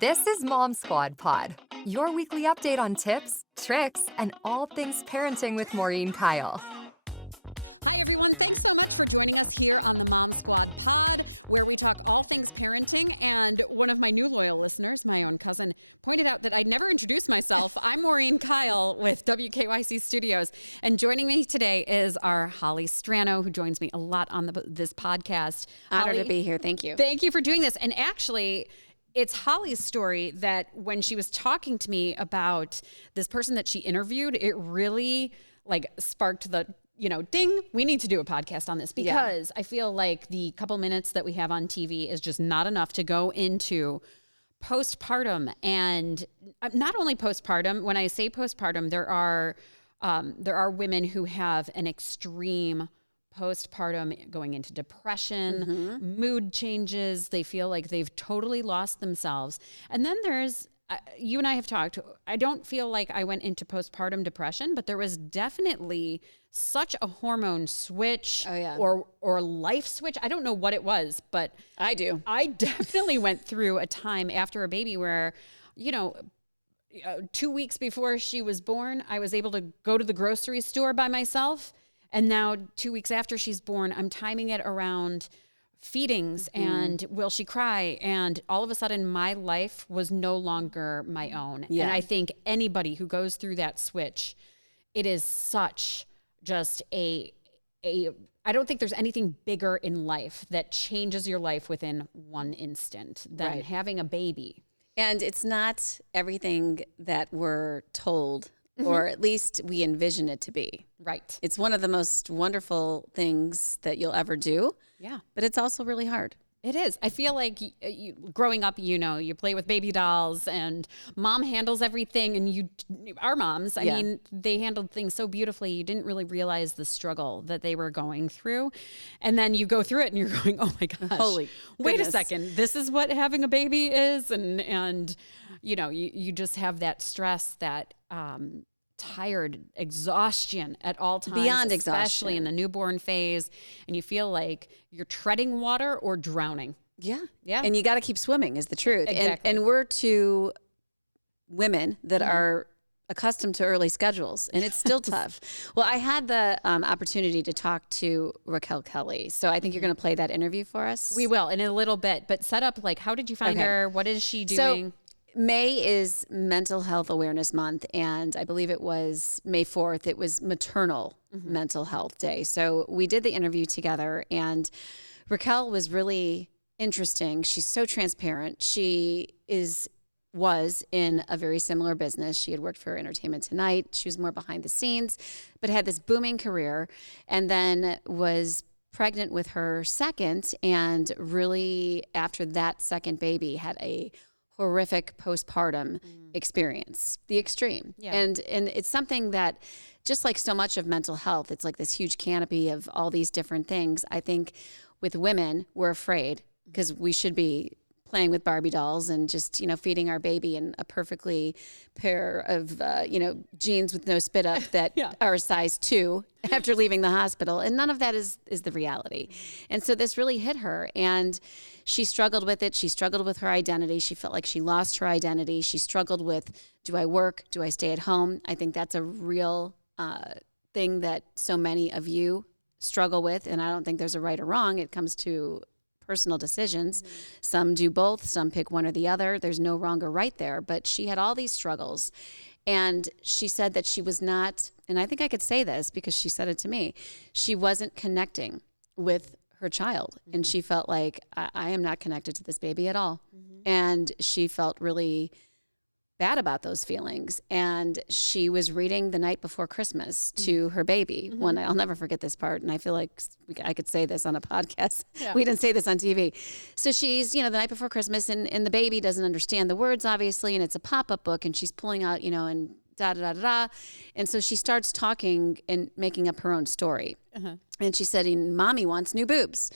This is Mom Squad Pod, your weekly update on tips, tricks, and all things parenting with Maureen Kyle. Hi, everyone. Thanks so much for joining us here on the Mom Squad Pod, where we talk all things parenting. And one of my new loyal listeners, my own cousin, pointed out that I'd never introduced myself. I'm Maureen Kyle with WKYC Studios. And joining me today is our Hollie Strano, who joins me a lot on this podcast. Honored to be here. Thank you. Thank you for doing this. And actually, it's Hollie's story that when she was talking to me about this person that she interviewed, it really sparked the, ding, we need to do a podcast on this, because I feel like the couple minutes that we have on TV is just not enough to go into postpartum. And not only postpartum, when I say postpartum, there are women who have an extreme postpartum, going into depression, mood changes. They feel like they've totally lost themselves. And then there's, you and I have talked, I don't feel like I went into postpartum depression, but there was definitely such a hormone switch or life switch. I don't know what it was, but I do. I definitely went through a time after a baby where, 2 weeks before she was born, I was able to go to the grocery store by myself. And now 2 weeks after she's born, I'm timing it around feedings and will she cry? And all of a sudden my life was no longer my own. Yeah. And I think anybody who goes through that switch, it is such just I don't think there's anything bigger in life that changes your life within one instant than having a baby. And it's not everything that we're told, or at least we envision it to be. Right. It's one of the most wonderful things that you'll ever do. Yeah. But it's also really hard. It is. I feel like growing up, you play with baby dolls and mom handles everything. And our moms, I mean, they handled things so beautifully. You didn't really realize the struggle that they were going through. And then you go through it and you're going, oh my gosh, holy wait a second. This is what having a baby is. And you just have that stress, that, tired, exhaustion at all times, beyond exhaustion, especially in the newborn phase, and you feel like you're treading water or drowning. Yeah. And you got to keep swimming is the truth. Exactly. And we're two women that are accustomed to early schedules, and it's still tough. Well, I had the opportunity to talk to Raquel Kelly, so I think you're going to play that interview for us. We will in a little bit, but set up, how did you find her? What is she doing? So, May is Mental Health Awareness Month, and I believe it was May 4th. It was Maternal Mental Health Day. So we did the interview together, and Raquel was really interesting. She's so transparent. She was in a very similar business. She had worked for Entertainment Tonight. She was more behind the scenes, but had this booming career, and then was pregnant with her second, and really after that second baby had a horrific postpartum experience, the extreme. Yeah. And it's something that, just like so much of mental health, it's like this huge canopy of all these different things. I think with women, we're afraid because we should be playing with Barbie dolls and just, feeding our baby in a perfectly pair of, jeans with no spit up that are a size 2 after leaving the hospital. And none of that is the reality. And so this really hit her, and she struggled with it. She struggled with her identity. She felt like she lost her identity. She struggled with, do I work? Do I stay at home? I think that's a real thing that so many of you struggle with. And I don't think there's a right or wrong. It comes to personal decisions. Some do both. Some pick one or the other. There's no wrong or right there. But she had all these struggles. And she said that she was not, and I think I could say this because she said it to me, she wasn't connecting with her child. And she felt like, I am not connected to this baby at all. And she felt really bad about those feelings. And she was reading the night before Christmas to her baby. One, I'll never forget this part. And I feel like I could say this on a podcast. Yeah. We didn't say this on TV. So she's, the night before Christmas, and the baby doesn't understand the words, obviously. And it's a pop-up book, and she's pulling out, and da-da-da-da-da. And so she starts talking and making up her own story. And she said, Mommy wants new boobs,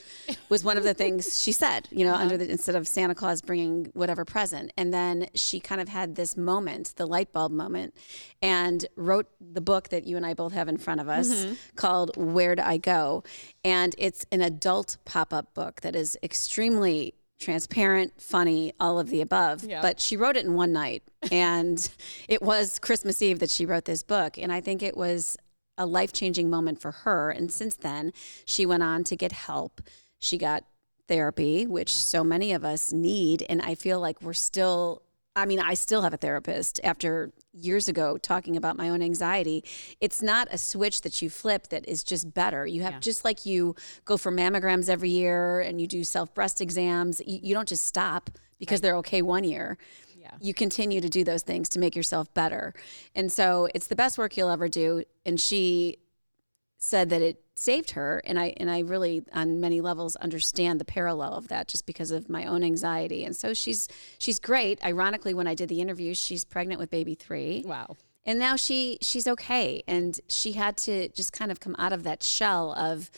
was one of the things she said, instead of Santa Claus bringing whatever present. And then she kind of had this moment, the light bulb moment, and wrote the book that you and I both have in front of us called Where'd I Go? And it's an adult pop-up book that is extremely transparent, funny, all of the above. Yeah. But she wrote it in one night. And it was Christmas Eve that she wrote this book. And I think it was a life-changing moment for her. And since then, she went on to get help. She got therapy, which so many of us need. And I feel like I still have a therapist after years ago talking about my own anxiety. It's not a switch that you flip that is just better. You have, just like you go for mammograms every year and you do self-breast exams, you don't just stop because they're okay one year. You continue to do those things to make yourself better. And so it's the best work you'll ever do. And she said that it saved her. And I really, on many levels, understand the parallel of that just because of my own anxiety. And so she's great. Ironically, when I did the interview, she's pregnant with baby 3. Wow. And now she's okay. And she had to just kind of come out of that shell of,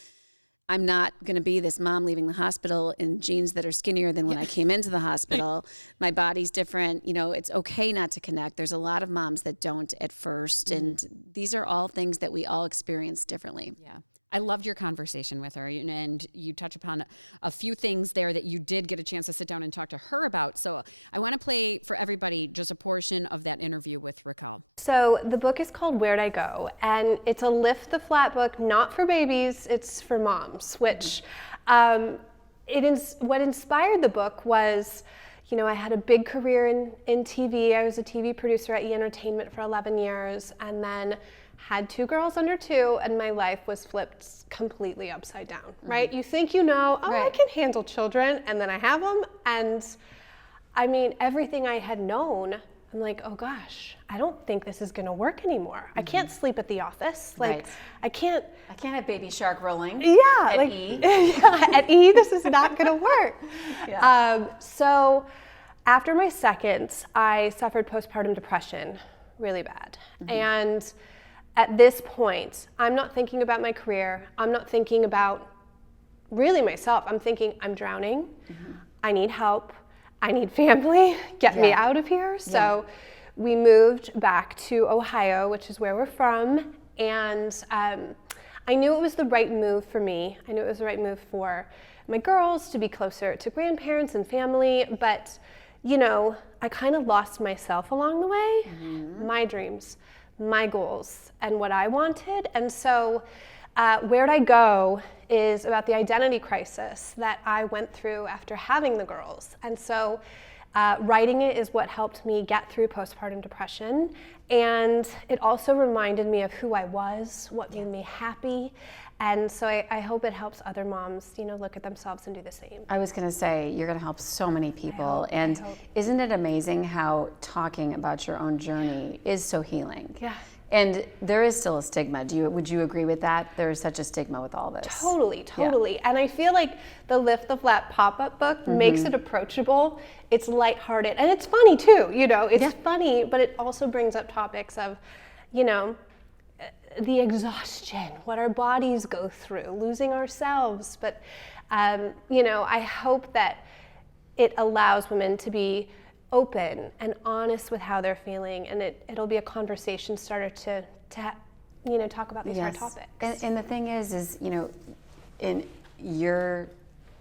I'm not going to be this mom leaving the hospital in jeans that are skinnier than when I came into the hospital. My body's different. You know, it's okay not to connect. There's a lot of moms that don't at first. And these are all things that we all experience differently. Yeah. I loved your conversation with her, and you touch upon a few things there that you did get a chance to sit down and talk to her about. So I want to play for everybody just a portion of that interview with Raquel. So the book is called Where'd I Go? And it's a lift the flat book, not for babies, it's for moms, which what inspired the book was, you know, I had a big career in TV. I was a TV producer at E! Entertainment for 11 years, and then had 2 girls under 2, and my life was flipped completely upside down, right? You think you know, I can handle children, and then I have them, and I mean, everything I had known, I'm like, oh gosh, I don't think this is gonna work anymore. I can't sleep at the office. Like, I can't have Baby Shark rolling. At E! At E! This is not gonna work. So after my second, I suffered postpartum depression really bad. And at this point, I'm not thinking about my career. I'm not thinking about really myself. I'm thinking I'm drowning. I need help. I need family. Get me out of here. So we moved back to Ohio, which is where we're from. And I knew it was the right move for me. I knew it was the right move for my girls to be closer to grandparents and family. But, you know, I kind of lost myself along the way, my dreams, my goals, and what I wanted. And so Where'd I Go is about the identity crisis that I went through after having the girls. And so writing it is what helped me get through postpartum depression. And it also reminded me of who I was, what made me happy. And so I hope it helps other moms, you know, look at themselves and do the same. I was going to say, you're going to help so many people. I hope. Isn't it amazing how talking about your own journey is so healing? Yeah. And there is still a stigma. Would you agree with that? There is such a stigma with all this. Totally. Yeah. And I feel like the Lift the Flat pop-up book makes it approachable. It's lighthearted, and it's funny too, you know. It's funny, but it also brings up topics of, you know, the exhaustion, what our bodies go through, losing ourselves. But, you know, I hope that it allows women to be open and honest with how they're feeling, and it'll be a conversation starter to you know, talk about these hard topics. And the thing is, you know, you're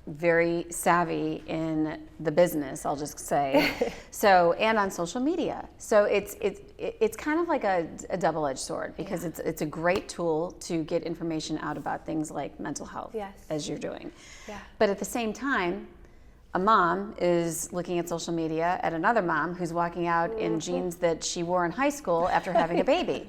very savvy in the business, I'll just say. So, and on social media. So it's kind of like a double-edged sword, because it's a great tool to get information out about things like mental health, as you're doing. But at the same time, a mom is looking at social media at another mom who's walking out in jeans that she wore in high school after having a baby.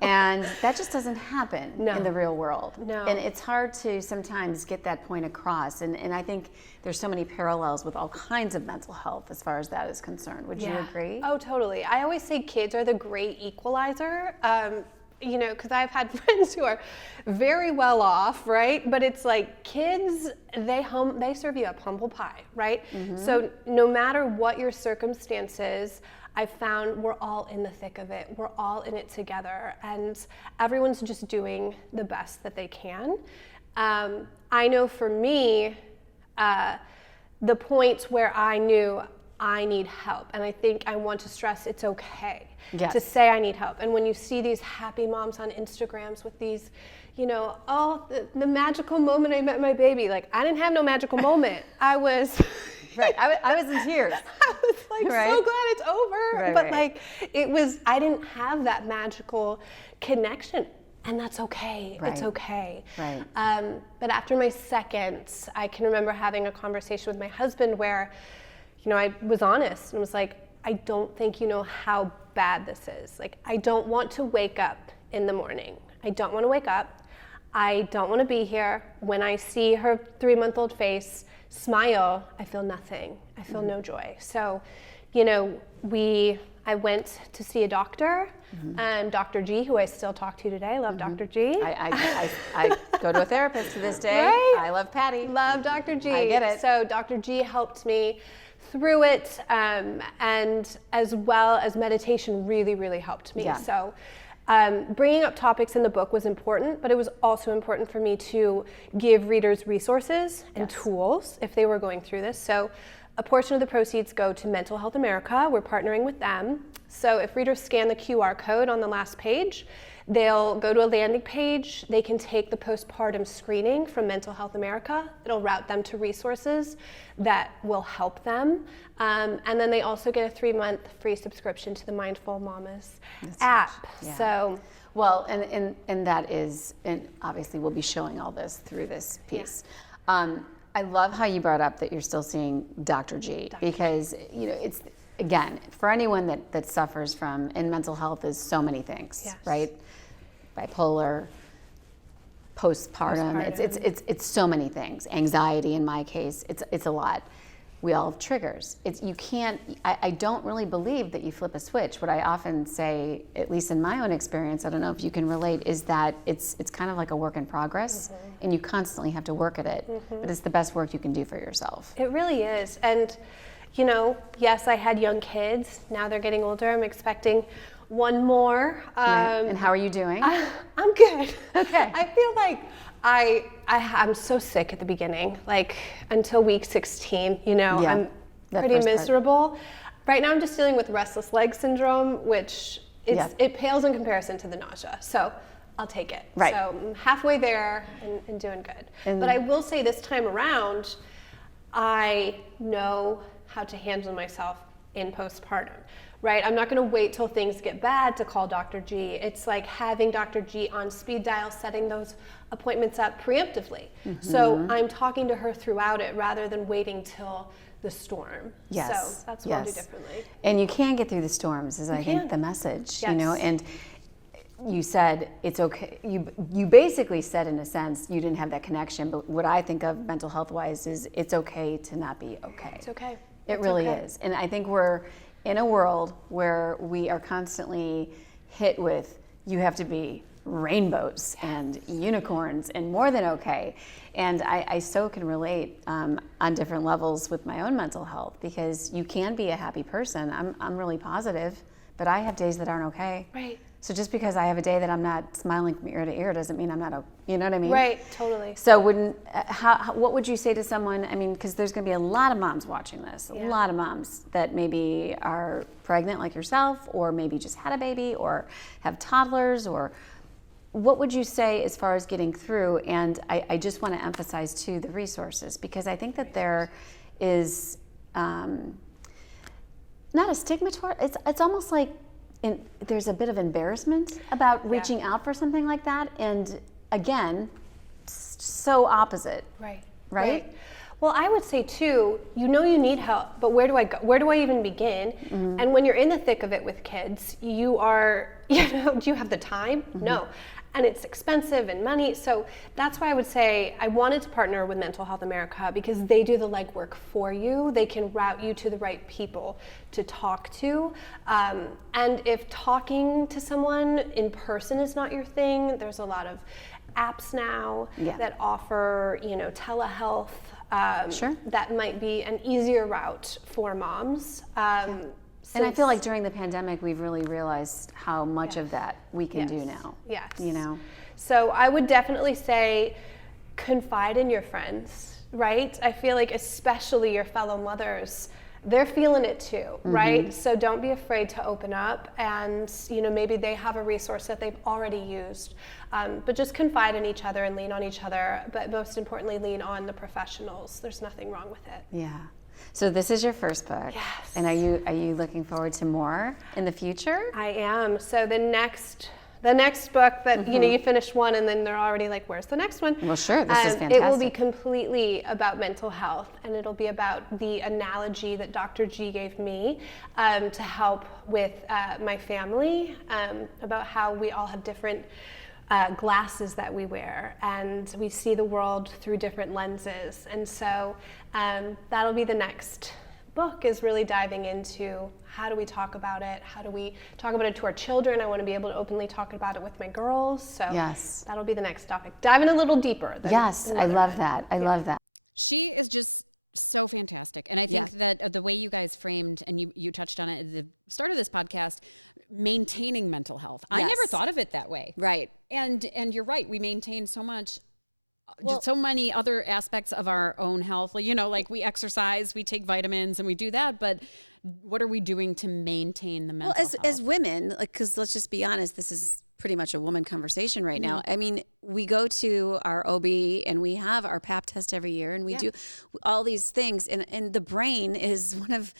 And that just doesn't happen in the real world. And it's hard to sometimes get that point across. And I think there's so many parallels with all kinds of mental health as far as that is concerned. Would you agree? Oh, totally. I always say kids are the great equalizer. You know, because I've had friends who are very well off, right? But it's like kids, they serve you up humble pie, right? So no matter what your circumstances, I've found we're all in the thick of it. We're all in it together, and everyone's just doing the best that they can. I know for me, the points where I knew I need help, and I think I want to stress it's okay to say I need help. And when you see these happy moms on Instagrams with these, you know, the magical moment I met my baby, like I didn't have no magical moment. I was, Right. I was in tears. I was like, Right. so glad it's over. Right, But right. like, I didn't have that magical connection. And that's okay. Right. It's okay. Right. But after my second, I can remember having a conversation with my husband where, I was honest and was like, I don't think you know how bad this is. Like, I don't want to wake up in the morning. I don't want to wake up. I don't want to be here. When I see her 3-month-old face smile, I feel nothing. I feel no joy. So, I went to see a doctor, and Dr. G, who I still talk to today. I love Dr. G. I go to a therapist to this day. Right? I love Patty. Love Dr. G. I get it. So Dr. G helped me through it, and as well as meditation really, really helped me. Yeah. So bringing up topics in the book was important, but it was also important for me to give readers resources and tools if they were going through this. So a portion of the proceeds go to Mental Health America. We're partnering with them. So if readers scan the QR code on the last page, they'll go to a landing page. They can take the postpartum screening from Mental Health America. It'll route them to resources that will help them. And then they also get a 3-month free subscription to the Mindful Mamas app. Yeah. So, Well, and that is, and obviously we'll be showing all this through this piece. I love how you brought up that you're still seeing Dr. G, because it's, again, for anyone that suffers from, and mental health is so many things, right? Bipolar, postpartum. It's so many things. Anxiety, in my case, it's a lot. We all have triggers. You can't. I don't really believe that you flip a switch. What I often say, at least in my own experience, I don't know if you can relate, is that it's kind of like a work in progress, and you constantly have to work at it. But it's the best work you can do for yourself. it really is. And, yes, I had young kids. Now they're getting older. I'm expecting one more. And how are you doing? I'm good. Okay. I feel like I'm so sick at the beginning, like until week 16, I'm that pretty first part. miserable. Right now I'm just dealing with restless leg syndrome, which it pales in comparison to the nausea. So I'll take it. Right. So I'm halfway there and doing good. But I will say this time around, I know how to handle myself in postpartum. Right, I'm not going to wait till things get bad to call Dr. G. It's like having Dr. G on speed dial, setting those appointments up preemptively. So I'm talking to her throughout it rather than waiting till the storm. Yes. So that's what I'll do differently. And you can get through the storms, is I think the message. And you said it's okay. You basically said, in a sense, you didn't have that connection. But what I think of mental health wise is it's okay to not be okay. It's okay. It really is. And I think we're in a world where we are constantly hit with, you have to be rainbows and unicorns and more than okay. And I so can relate on different levels with my own mental health, because you can be a happy person. I'm really positive, but I have days that aren't okay. Right. So just because I have a day that I'm not smiling from ear to ear doesn't mean I'm not, you know what I mean? Right, totally. So what would you say to someone, I mean, because there's going to be a lot of moms watching this, a lot of moms that maybe are pregnant like yourself, or maybe just had a baby, or have toddlers, or what would you say as far as getting through? And I just want to emphasize too the resources, because I think that there is not a stigma toward it. It's almost like there's a bit of embarrassment about reaching out for something like that. And again, so opposite. Right? Well, I would say too, you need help, but where do I go? Where do I even begin? And when you're in the thick of it with kids, do you have the time? No. And it's expensive and money. So that's why I would say I wanted to partner with Mental Health America, because they do the legwork for you. They can route you to the right people to talk to. And if talking to someone in person is not your thing, there's a lot of apps now that offer, telehealth. That might be an easier route for moms. And I feel like during the pandemic, we've really realized how much of that we can do now. Yes. So I would definitely say confide in your friends, right? I feel like especially your fellow mothers, they're feeling it too, right? So don't be afraid to open up, and maybe they have a resource that they've already used. But just confide in each other and lean on each other, but most importantly, lean on the professionals. There's nothing wrong with it. Yeah. So this is your first book. Yes. And are you looking forward to more in the future? I am. So the next book that, you finish one and then they're already like, where's the next one? Well, sure, this is fantastic. It will be completely about mental health, and it'll be about the analogy that Dr. G gave me to help with my family, about how we all have different glasses that we wear, and we see the world through different lenses. And so that'll be the next book, is really diving into how do we talk about it? How do we talk about it to our children? I want to be able to openly talk about it with my girls. So that'll be the next topic. Dive in a little deeper. I love that. I love that. She is just so fantastic. And I think that the way you guys framed, and you touched on it at the start of this podcast, maintaining mental health. I never thought of it that way. Right. And you're right. We maintain so much, just so many other aspects of our own health. Like we exercise, we take vitamins, and we do that. But what are we doing to maintain the mental health? As women, because let's just be honest, this is pretty much a woman conversation right now. I mean, we go to our OB and we have our pap test every year, and we do all these things. And the brain is one of,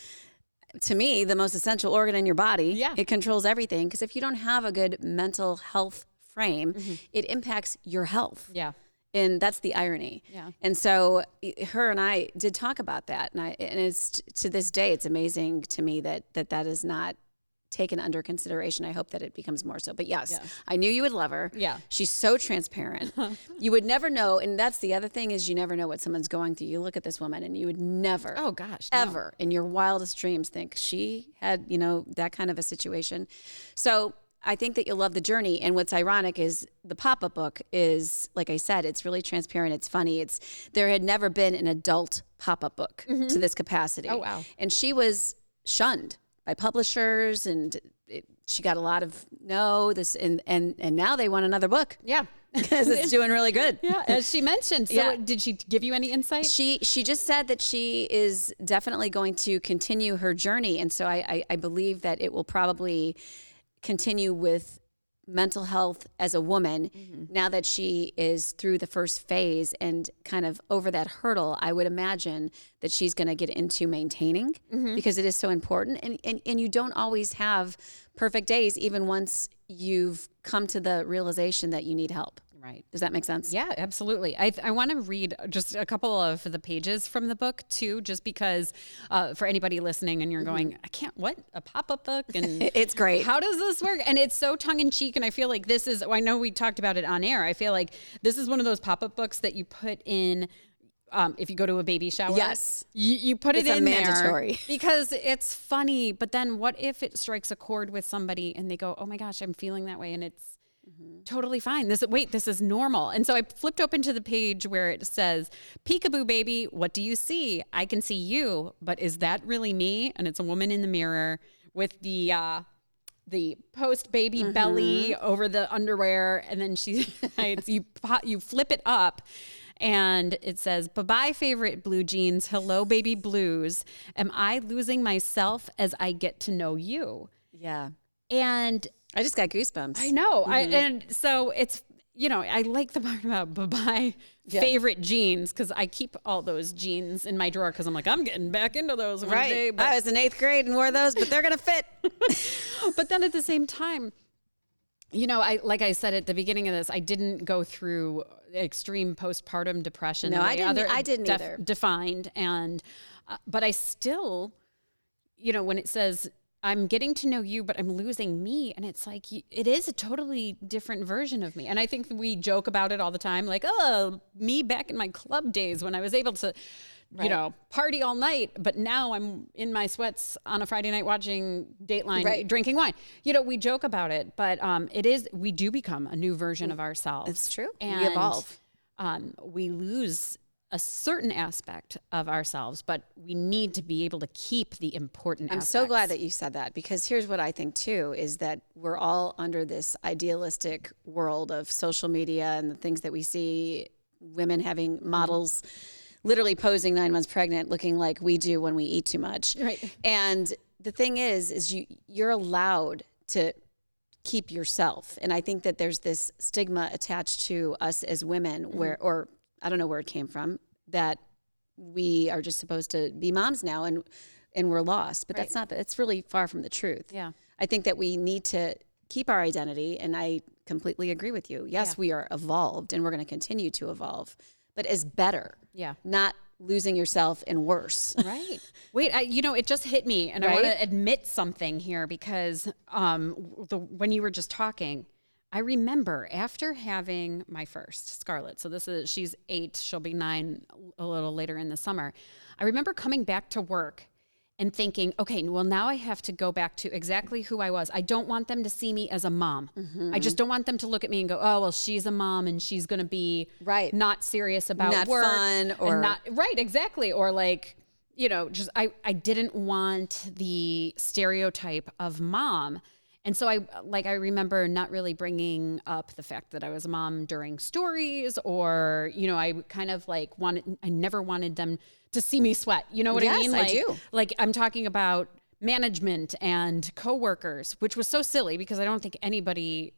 to me, the most essential organ in your body. Yeah. It controls everything. Because if you don't have a good mental health frame, it impacts your health. Yeah. And that's the irony. Yeah. And so her and I did talk about that. And it's, to this day, it's amazing to me that is not taken under consideration. I hope that it becomes more so. But yes, I knew you would love her. Yeah. She's so transparent. You would never know. And that's the other thing, is you never know what someone's going through. You look at this woman and you would never, ever in your wildest dreams think she had, that kind of a situation. So I think that you'll love the journey. And what's ironic is the pop-up book is, like I said, it's really transparent. It's funny. There had never been an adult pop-up book to this capacity. Oh, wow. And she was shunned by publishers, and she got a lot of and now they want another book. Yeah. Because it's doing really good. Yeah, as she mentioned. So did she give you any insight? She just said that she is definitely going to continue her journey. And so I believe that it will probably continue with mental health as a woman. Now that she is through the first phase and kind of over that hurdle, I would imagine that she's going to get into maintaining, because it is so important. And you don't always have perfect days, even once you've come to the realization that you need help. Right. Does that make sense? Yeah, absolutely. I want to read just a couple of the pages from the book too, just because for anybody listening and you're going, a pop-up book? And it's great. How does this work? And it's so tongue in cheek. And I feel like this is, I know we talked about it on air. I feel like this is one of those pop-up books that you put in, if you go to a baby shower. Yes. You put it in mandatory there because it's funny. But then what if it strikes a chord with somebody and they go, oh my gosh, I'm feeling that way. And it's totally fine. This is normal. And so I flipped open to the page where it says, peekaboo baby, what do you see? I can see you, but is that really me? And it's a woman in the mirror with the post baby belly over the underwear. And then you flip it up and it says, bye-bye favorite blue jeans. Hello, baby blues. Am I losing myself as I get to know you? Yeah. And I just got goosebumps. I know. And so it's, I like the part about bye-bye favorite jeans, because I keep all those jeans in my drawer because I'm like, I'm getting back into those one day. But I was in 8th grade and wore those, but they're going to fit. But then at the same time, like I said at the beginning of this, I didn't go through extreme postpartum depression. No, I didn't either. Defined. And, but I still, when it says, I'm getting to know you, but I'm losing me. And it's like, it is a totally different version of me. And I think we joke about it all the time. Like, oh, me back in my club days when I was able to, party all night. But now I'm in my sweats on a Friday night watching Dateline, drinking wine. We joke about it, but we do become a new version of ourselves. It's true. And we evolve. We lose a certain aspect of ourselves, but we need to be able to keep the important aspects. I'm so glad that you said that, because here's what I think too, is that we're all under this idealistic world of social media and the things that we see, women having models literally posing 9 months pregnant, looking like we do when we eat too much. Right. And the thing is you're allowed to keep yourself. And I think that there's this stigma attached to us as women where, or I don't know where it came from, that we are just supposed to be moms now and we're lost. But that's not, it's really far from the truth. Yeah. I think that we need to keep our identity, and I completely agree with you. Yes, we are evolved and we're going to continue to evolve, but as better. Yeah. Not losing yourself and worse. Right. Wait, it just hit me, and I want to admit something here because when you were just talking, I remember after having my first, Scarlett, so she's 8, she'll be 9 a little later in the summer. I remember coming back to work and thinking, okay, well, now I have to go back to exactly who I was. I don't want them to see me as a mom. Mm-hmm. I just don't want them to look at me and go, oh, well, she's a mom and she's going to be not serious about not work. Fun or not right, exactly. Or like, just I didn't want the stereotype of mom. And so I remember not really bringing up the fact that I was a mom during stories, or, I kind of I never wanted them to see me sweat. You know what I mean? I do. Like I'm talking about management and coworkers, which was so silly because I don't think everybody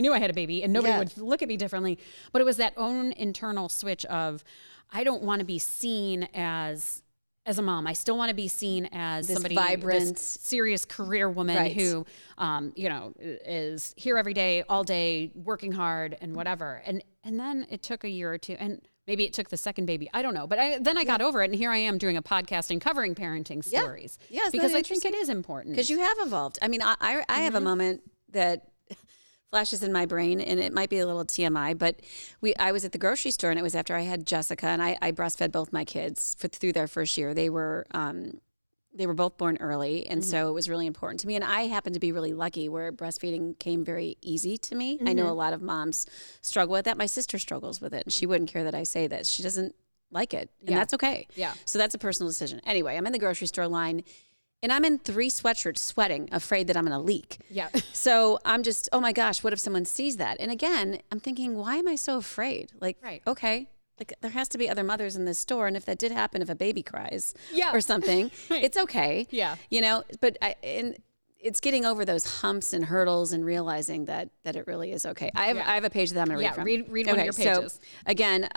knew I had a baby and nobody would look at me differently. But it was that own internal switch of, I don't want to be seen as a mom. I still want to be seen as this somebody vibrant, this serious career woman who, is here every day, all day, working hard and whatever. And then it took a year or two, and maybe it took the second baby. I don't know. But then I got over it, and here I am doing a podcast and covering parenting stories. Yes, because I think it is important. Because you have evolved. I mean, I have a moment that flashes in my brain, and it might be a little TMI, but I was at the grocery store, and it was after I had Jessica, and I breastfed both my kids through their first year. They were both born early, and so it was really important to me. And I happened to be really lucky where breastfeeding came very easy to me. I know a lot of moms struggle with that. My sister struggles with it, and she wouldn't care that I say this. She doesn't like it, and that's okay. Yeah. So that's a personal decision. Anyway, I'm in the grocery store line, and I'm in 3 sweatshirts sweating, afraid that I'm going to leak. Yeah. So I'm just, oh my gosh, what if someone sees that? And again, I'm thinking, why am I so afraid? Okay, there has to be other mothers in this store. And if that did happen, if a baby cries or something, it's okay. Yeah. But it's getting over those humps and hurdles and realizing that it really is okay. I have a page that I'm going to read from. Read one of your pages. So again,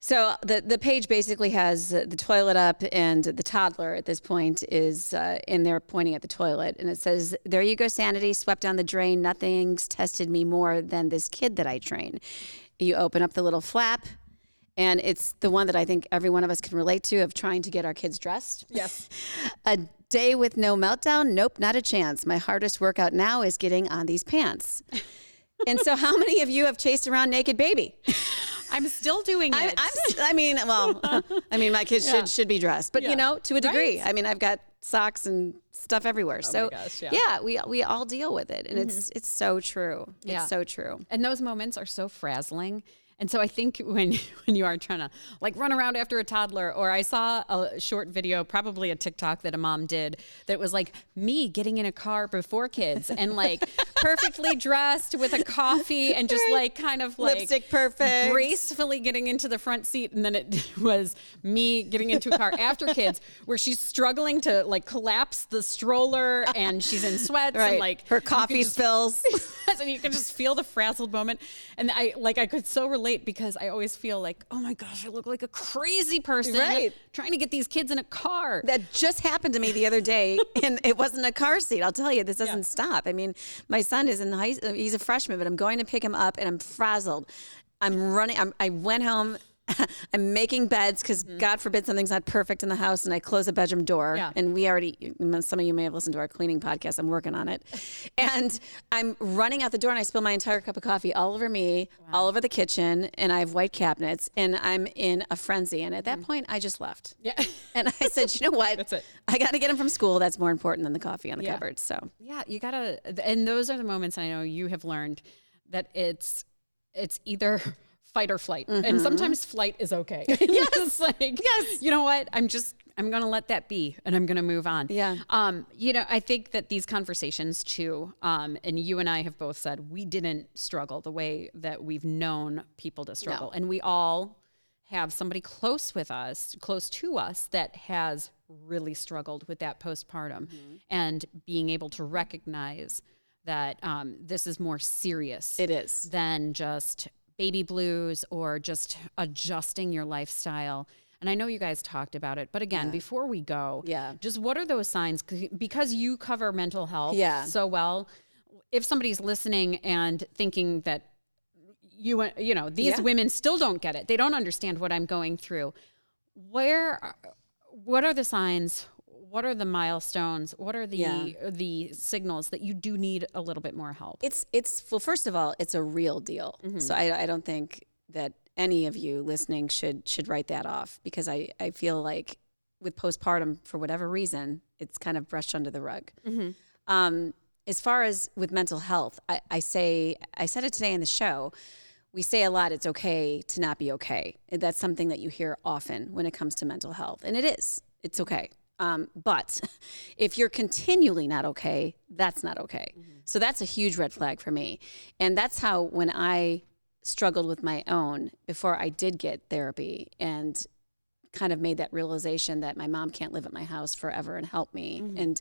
so the page basically has the toilet up, and the toddler at this point is in there pointing at the toilet. And it says, "There you go, sanity, swept down the drain. Nothing's tested me more than this kid that I train." You open up the little flap, and it's the one that I think every one of us can relate to, of trying to get our kids dressed. Yes. A day with no meltdown? Nope, not a chance. My hardest workout now is getting on these pants. And so how many of you have chased around naked baby? I'm still doing it. My kids should be dressed, but to a degree. Right? I mean, I've got socks and stuff everywhere. So my gosh, we all deal with it, and it's so true. It's so true. And those moments are so frazzling. And so I think when you are trying to run around after a toddler, or I saw a short video, probably a TikTok that a mom did, that was me getting in a car before kids and perfectly dressed with a coffee and just kind of lipstick perfect, gracefully getting into the front seat. And then it was me getting into a car after kids, where she's struggling to collapse the stroller, and she's in sweats and her coffee spills. And you can just feel the frazzled moment. And I could so relate, because I always feel oh my gosh, I look like a crazy person trying to get these kids in a car. That just happened to me the other day, and it wasn't a car seat. I'll tell you, this doesn't stop. I mean, my son is he's a freshman, but I'm going to pick him up, and I'm frazzled. I'm running. I went home. I'm making beds because God forbid something's not perfect in the house, and I close the bedroom door. Yeah. And some of you may have listened to our cleaning podcast. I'm working on it. And I'm running out the door, and I spill my entire cup of coffee all over me, all over the kitchen, and I have white cabinets, and I'm in a frenzy. And at that point, I just left. Yeah. And I said, you know what? That's it. I got to get him from school. That's more important than the coffee on the cupboard. So yeah, you gotta, and those are the moments I know you have learned that it's either fight or flight. And sometimes flight is okay. Yes. Yes. You know what? I'm going to let that be, and I'm going to move on. Yeah. I think that these conversations too, and you and I have both said we didn't struggle the way that we've known people to struggle. No. And we all have somebody close to us that has really struggled with that postpartum, and being able to recognize that this is more serious. It is. Than just baby blues or just adjusting your lifestyle. And I know you guys talked about it, but again, before we go, just what are those signs? Because you cover mental health so well, if somebody's listening and thinking that these women still don't get it, they don't understand what I'm going through. What are the signs? What are the milestones? What are the signals that you do need a little bit more help? Well, first of all, it's a real deal. So I don't think that any of you listening should write that off, because I feel like with postpartum, for whatever reason, it's kind of brushed under the rug. As far as with mental health, I said it today in the show, we say a lot, it's okay to not be okay. That's something that you hear often when it comes to mental health. And it's okay. But if you're continually not okay, that's not okay. So that's a huge red flag for me. And that's how, when I struggled with my own before I did get therapy and kind of made that realization that my mom can't live at my house forever and help me, and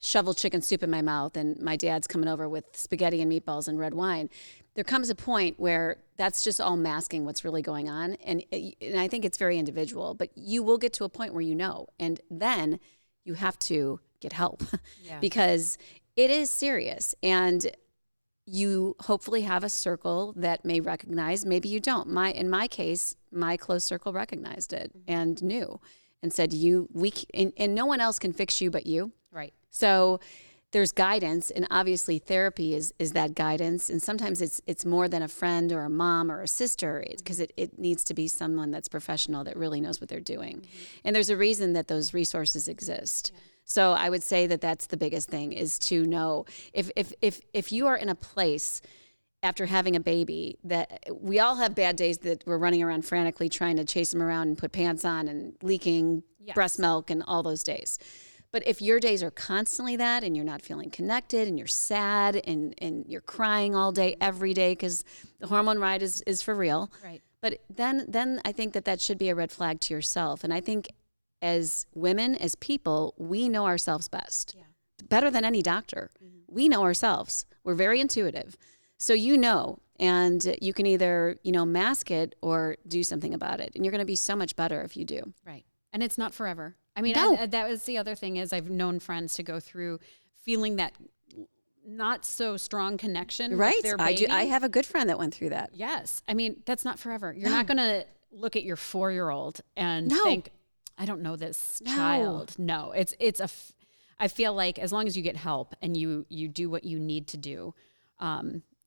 shovel chicken soup in my mouth, and my dad's coming over with spaghetti and meatballs and red wine. There comes a point where that's just all masking what's really going on. And I think it's very individual, but you will get to a point where and then you have to get help because it is serious. And you hopefully have a circle that may recognize, maybe you don't. In my case, my close circle recognized it and knew and said, and no one else can fix you but you. Right. So there's guidance, and obviously therapy is that guidance. And sometimes it's more than a friend or a mom or a sister, because it needs to be someone that's professional, that really knows what they're doing. And there's a reason that those resources exist. So I would say that that's the biggest thing, is to know if you are in a place after having a baby, that we all have bad days that we're running around frantically trying to chase them around and put pants on and leaking breast milk and all those days. But if your days are constantly that, and you're not feeling connected, and you're sad, and you're crying all day, every day, because the hormone ride is for real. Right. But then I think that should be a red flag to yourself. And I think as women, as people, we know ourselves best. Better than any doctor. We know ourselves. We're very intuitive. So and you can either, mask it or do something about it. And you're going to be so much better if you do. Right. And it's not forever. I mean, No. that was the other thing, is I've known friends to go through feeling that not so strong connection with their baby. I have a good friend that went through that. Yes. I mean, that's not forever. You're not going to look at your 4-year-old and think, I don't know this child. No, I feel like as long as you get help and you do what you need to do,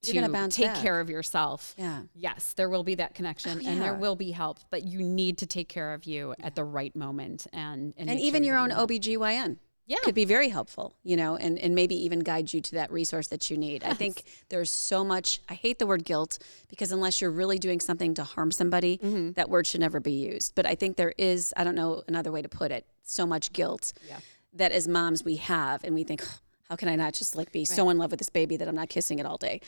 to take care of yourself. Yes, there will be that connection and there will be help, but you need to take care of you at the right moment. And even your own OBGYN could be very helpful, and maybe even guide you to that resource that you need. I think there's so much, I hate the word guilt, because unless you're really doing something to harm somebody, that word should never be used. But I think there is, I don't know another way to put it, so much guilt that as moms we have, and we think, how can I not just be so in love with this baby that I'm not kissing it all day?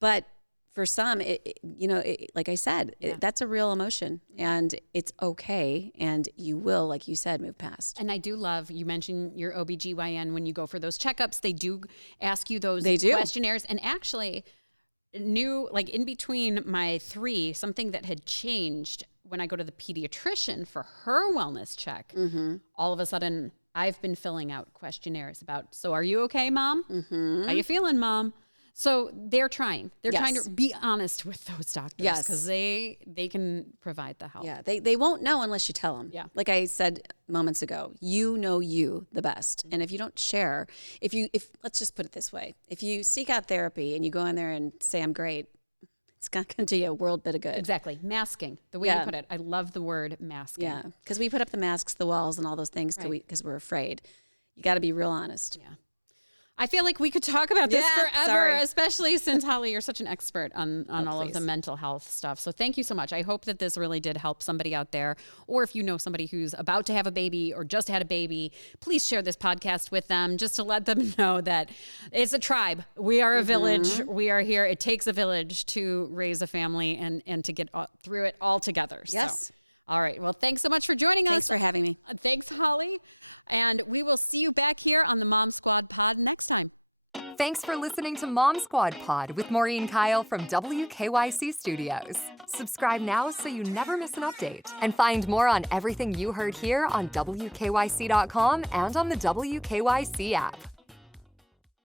But for some, like I said, that's a real emotion, and it's okay. And you will, like you said, move past. And I do love, you mentioned your OBGYN when you go for those checkups, they do ask you those questionnaires. And actually in between my 3, something that had changed when I go to the pediatrician for her wellness check, all of a sudden I've been filling out questionnaires about, so are you okay, Mom? How you feeling, Mom? So they're trying. They're trying to be honest with those doctors, because they can provide the help. Yeah, they won't know unless you tell them. Yeah. Like I said moments ago, you know you the best. And if you don't share, if let's just put it this way, if you seek out therapy and you go in there and say, I'm great, it's not going to do you a world bit of good. Exactly. Masking, the way you put it. I love the word masking. Yeah, because we put up the masks, the walls, and all those things because we're afraid. You got to be real honest. Yeah. I feel like we could talk about this forever, especially since, Hollie, you're such an expert on all of the mental health stuff. So thank you so much. I hope that this really did help somebody out there. Or if you know somebody who's about to have a baby or just had a baby, please share this podcast with them, just to let them know that it's a tribe. We are a village. We are here. It takes a village to raise a family and to get through it all together. Yes. So. All right. Well, thanks so much for joining us. Thanks for having me. Thanks, Hollie. And we will see you back here on the Mom Squad pod next time. Thanks for listening to Mom Squad Pod with Maureen Kyle from WKYC Studios. Subscribe now so you never miss an update. And find more on everything you heard here on WKYC.com and on the WKYC app.